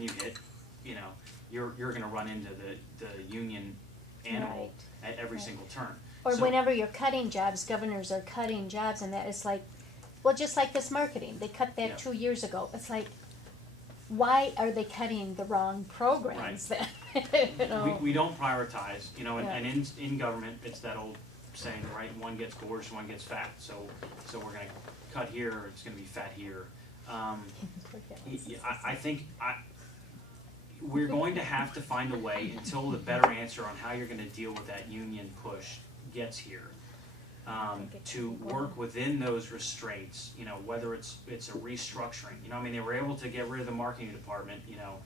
then you hit, you know, you're going to run into the union animal at every single turn. Or So, whenever you're cutting jobs, governors are cutting jobs, and that it's like, well, just like this marketing, they cut that Yeah. 2 years ago. It's like, why are they cutting the wrong programs then? You know? we don't prioritize, you know, and, Yeah. and in government, it's that old saying, right? One gets gorged, one gets fat. So we're going to cut here, or it's going to be fat here. I think we're going to have to find a way until the better answer on how you're going to deal with that union push gets here. To work within those restraints, you know, whether it's a restructuring. You know, I mean, they were able to get rid of the marketing department. You know,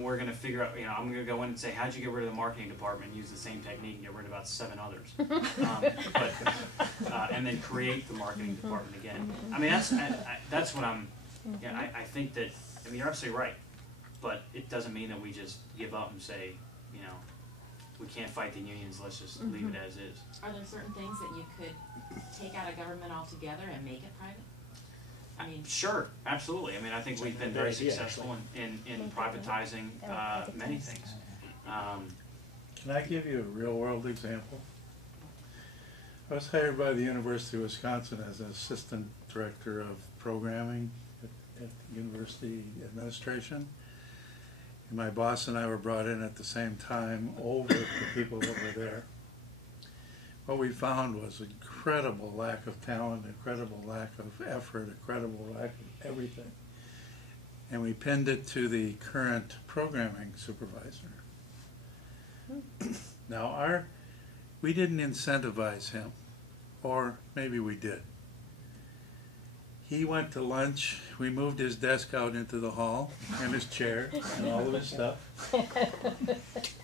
we're gonna figure out. You know, I'm gonna go in and say, how'd you get rid of the marketing department? And use the same technique and get rid of about 7 others, and then create the marketing department again. I mean, that's what I'm. Yeah, I think that. I mean, you're absolutely right, but it doesn't mean that we just give up and say, you know, we can't fight the unions, let's just leave it as is. Are there certain things that you could take out of government altogether and make it private? I mean, sure, absolutely. I mean, I think we've been very successful in privatizing many things. Can I give you a real world example? I was hired by the University of Wisconsin as an assistant director of programming at the university administration. And my boss and I were brought in at the same time over the people that were there. What we found was incredible lack of talent, incredible lack of effort, incredible lack of everything. And we pinned it to the current programming supervisor. Now we didn't incentivize him, or maybe we did. He went to lunch, we moved his desk out into the hall, and his chair, and all of his stuff.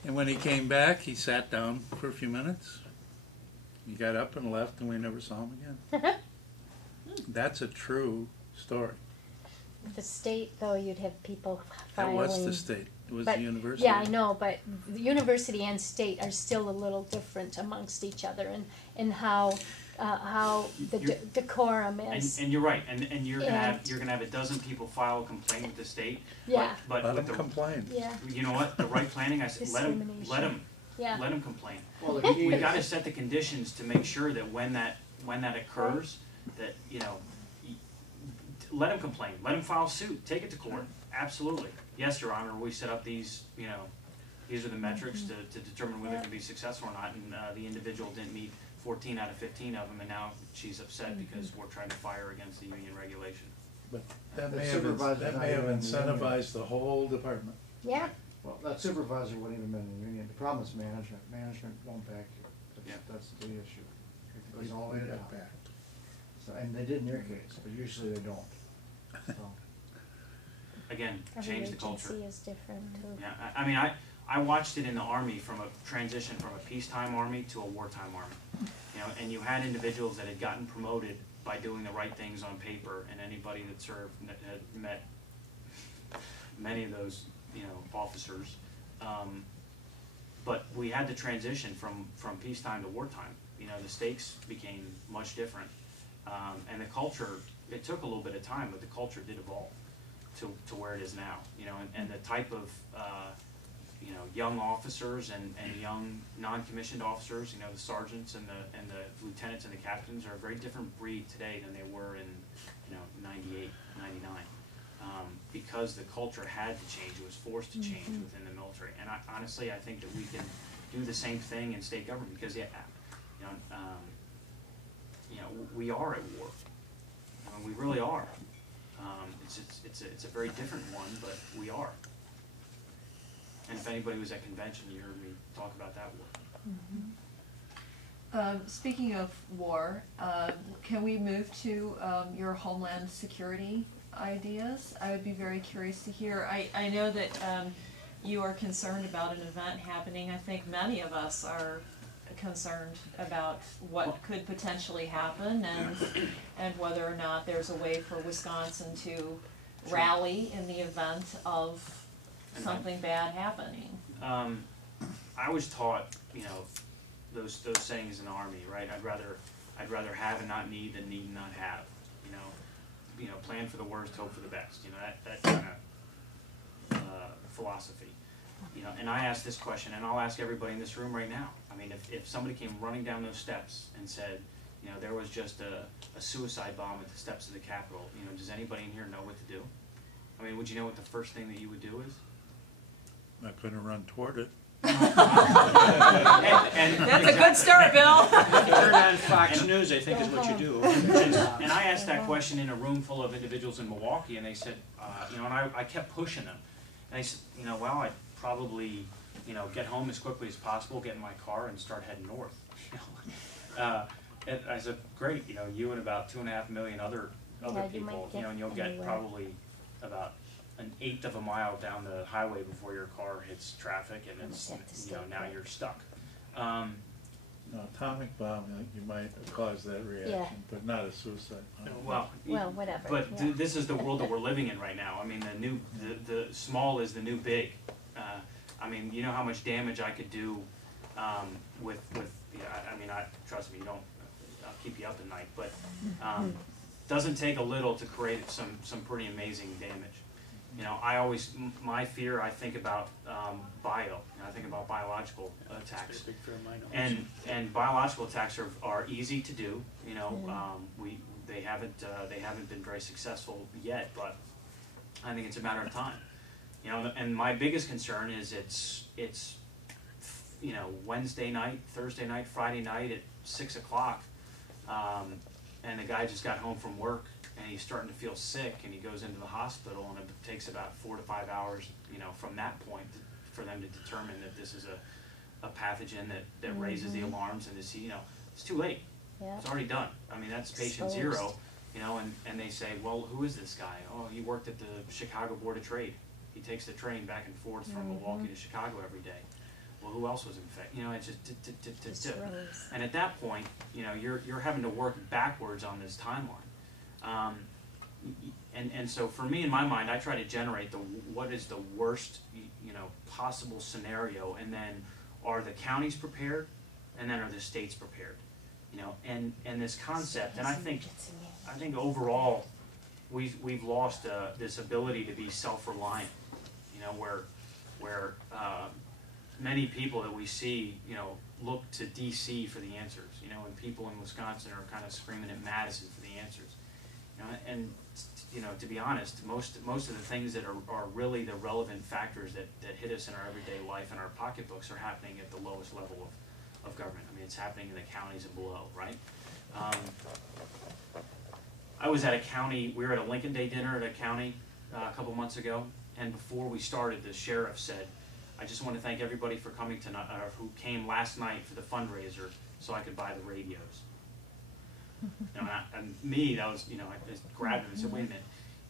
And when he came back, he sat down for a few minutes. He got up and left, and we never saw him again. That's a true story. The state, though, you'd have people That filing. was the state. It was But, the university. yeah, I know, but the university and state are still a little different amongst each other, and how the decorum is. And you're right, and you're gonna have a dozen people file a complaint with the state. Yeah. But Let with them the complain. Yeah. you know what, the right planning, I said, let them Yeah. complain. Well, the key We is- got to set the conditions to make sure that when that occurs, that, you know, let them complain, let them file suit, take it to court. Absolutely, yes, Your Honor. We set up these, you know, these are the metrics to determine whether it can be successful or not. And the individual didn't meet 14 out of 15 of them, and now she's upset because we're trying to fire against the union regulation. But that The may have supervisor's not even in the union. incentivized the whole department. Yeah. Well, that supervisor wouldn't even been in the union. The problem is management. Management won't back you. That's the issue. It goes all the way down. So, and they did in your case, but usually they don't. So. Again, Every change the culture. agency is different too. Yeah, I mean, I watched it in the Army from a transition from a peacetime Army to a wartime Army. You know, and you had individuals that had gotten promoted by doing the right things on paper, and anybody that served had met many of those, you know, officers. But we had to transition from peacetime to wartime. You know, the stakes became much different, and the culture. It took a little bit of time, but the culture did evolve to where it is now. You know, and the type of you know, young officers and young non-commissioned officers. You know, the sergeants and the lieutenants and the captains are a very different breed today than they were in, you know, 98, 99. Because the culture had to change, it was forced to change within the military. And honestly, I think that we can do the same thing in state government because, you know, we are at war. I mean, we really are. It's a very different one, but we are. And if anybody was at convention, you heard me talk about that war. Speaking of war, can we move to your homeland security ideas? I would be very curious to hear. I know that you are concerned about an event happening. I think many of us are concerned about what could potentially happen and whether or not there's a way for Wisconsin to rally in the event of something bad happening. I was taught, you know, those sayings in the Army, right? I'd rather have and not need than need and not have. You know, plan for the worst, hope for the best. You know, that kind of philosophy. You know, and I ask this question, and I'll ask everybody in this room right now. I mean, if somebody came running down those steps and said, you know, there was just a suicide bomb at the steps of the Capitol, you know, does anybody in here know what to do? I mean, would you know what the first thing that you would do is? Not gonna run toward it. That's a good start, Bill. Turn on Fox News, I think is what you do. And I asked that question in a room full of individuals in Milwaukee, and they said, you know, and I kept pushing them. And they said, you know, well, I'd probably, you know, get home as quickly as possible, get in my car, and start heading north. And I said, great, you know, you and about 2.5 million other Yeah, you people, might you know, and you'll get anywhere. probably about an eighth of a mile down the highway before your car hits traffic, and it's, Almost have to you know, stay now put. you're stuck. No, atomic bomb, you might cause that reaction, but not a suicide bomb. Well, whatever. But yeah. this is the world that we're living in right now. I mean, the small is the new big. I mean, you know how much damage I could do with you know, I mean, trust me, I'll keep you up at night, but doesn't take a little to create some pretty amazing damage. You know, my fear, I think about bio, and I think about biological attacks. Big fear of mine also. And biological attacks are easy to do. You know, they haven't been very successful yet, but I think it's a matter of time. You know, and my biggest concern is it's you know, Wednesday night, Thursday night, Friday night at 6 o'clock, and the guy just got home from work and he's starting to feel sick, and he goes into the hospital, and it takes about 4 to 5 hours, you know, from that point for them to determine that this is a pathogen that raises the alarms, and to see, you know, it's too late. Yeah. It's already done. I mean, that's patient Exposed. 0, you know, and they say, well, who is this guy? Oh, he worked at the Chicago Board of Trade. He takes the train back and forth from Milwaukee to Chicago every day. Well, who else was infected? You know, it's just Just rose. and at that point, you know, you're having to work backwards on this timeline. And so for me, in my mind, I try to generate what is the worst, you know, possible scenario, and then are the counties prepared, and then are the states prepared, you know, and this concept, and I think overall we've lost this ability to be self-reliant, you know, where many people that we see, you know, look to DC for the answers, you know, and people in Wisconsin are kind of screaming at Madison for the answers, you know, and you know, to be honest, most of the things that are really the relevant factors that hit us in our everyday life and our pocketbooks are happening at the lowest level of government. I mean, it's happening in the counties and below, right? I was at a county, we were at a Lincoln Day dinner at a county a couple months ago, and before we started, the sheriff said, I just want to thank everybody for coming tonight, who came last night for the fundraiser so I could buy the radios. You know, and me, that was, you know, I just grabbed him and said, wait a minute,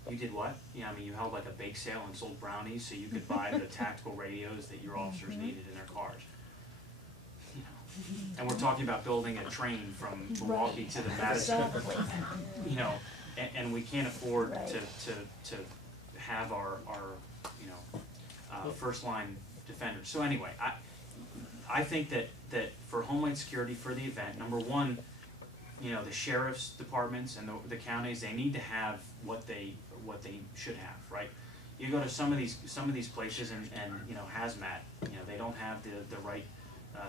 you did what? You know, I mean, you held like a bake sale and sold brownies so you could buy the tactical radios that your officers needed in their cars. You know, and we're talking about building a train from Milwaukee to the Madison, you know, and we can't afford to have our you know, first line defenders. So anyway, I think that for Homeland Security, for the event, number one, you know, the sheriff's departments and the counties, they need to have what they should have, right? You go to some of these places and you know, hazmat, you know, they don't have the right,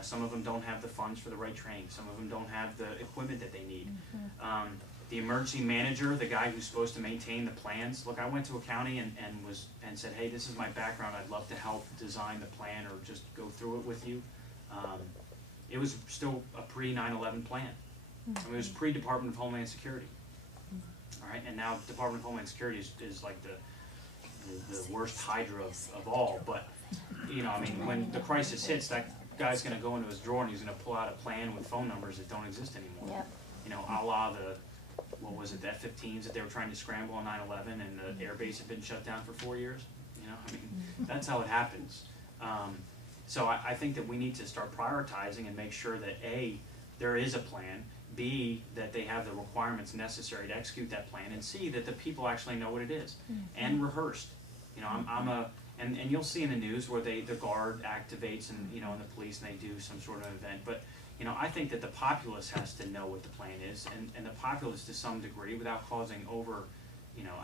some of them don't have the funds for the right training, some of them don't have the equipment that they need. The emergency manager, the guy who's supposed to maintain the plans, look, I went to a county and said, hey, this is my background, I'd love to help design the plan or just go through it with you. It was still a pre-9/11 plan. I mean, it was pre-Department of Homeland Security. All right, and now Department of Homeland Security is like the worst hydra of all. But you know, I mean, when the crisis hits, that guy's going to go into his drawer and he's going to pull out a plan with phone numbers that don't exist anymore. Yep. You know, a la what was it, the F-15s that they were trying to scramble on 9/11, and the air base had been shut down for 4 years. You know, I mean, that's how it happens. So I think that we need to start prioritizing and make sure that A, there is a plan, B, that they have the requirements necessary to execute that plan, and C, that the people actually know what it is and rehearsed. You know, and you'll see in the news where the guard activates and, you know, and the police, and they do some sort of event. But, you know, I think that the populace has to know what the plan is, and the populace to some degree, without causing over, you know,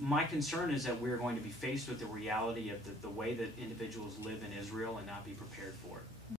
my concern is that we're going to be faced with the reality of the way that individuals live in Israel and not be prepared for it.